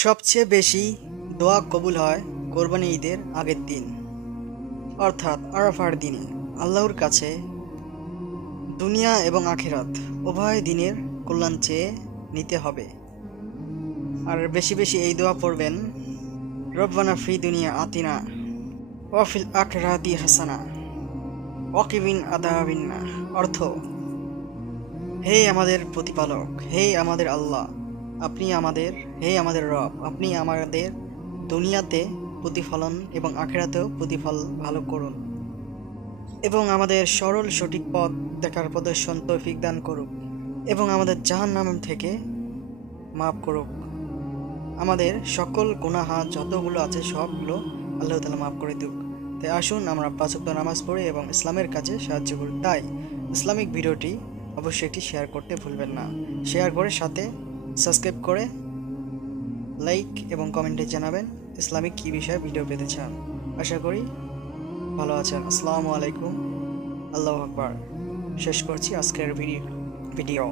সবচেয়ে বেশি দোয়া কবুল হয় কোরবানি ঈদের আগের দিন, অর্থাৎ আরাফার দিনে। আল্লাহর কাছে দুনিয়া এবং আখিরাত উভয় দিনের কল্যাণ চেয়ে নিতে হবে। আর বেশি বেশি এই দোয়া পড়বেন, রব্বানা ফি দুনিয়া আতিনা ওয়াফিল আখিরাতি হাসানা ওয়াকিবিন আযাবিন্না। অর্থ, হে আমাদের প্রতিপালক, হে আমাদের আল্লাহ, হে আমাদের রব, আপনি আমাদের দুনিয়াতে প্রতিফলন এবং আখিরাতেও প্রতিফল ভালো করুন এবং আমাদের সরল সঠিক পথ দেখার প্রদর্শন তৌফিক দান করুক এবং আমাদের জাহান্নাম থেকে মাফ করুক। আমাদের সকল গুনাহা যতগুলো আছে সবগুলো আল্লাহ তাআলা মাফ করে দিক। তাই আসুন আমরা ৫ ওয়াক্ত নামাজ পড়ি এবং ইসলামের কাজে সাহায্য করি। তাই ইসলামিক ভিডিওটি অবশ্যই একটি শেয়ার করতে ভুলবেন না। শেয়ার করে সাথে সাবস্ক্রাইব করে লাইক এবং কমেন্টে জানাবেন ইসলামিক কী বিষয়ে ভিডিও পেতে চান। আশা করি ভালো আছেন। আসসালামু আলাইকুম। আল্লাহু আকবার। শেষ করছি আজকের ভিডিও।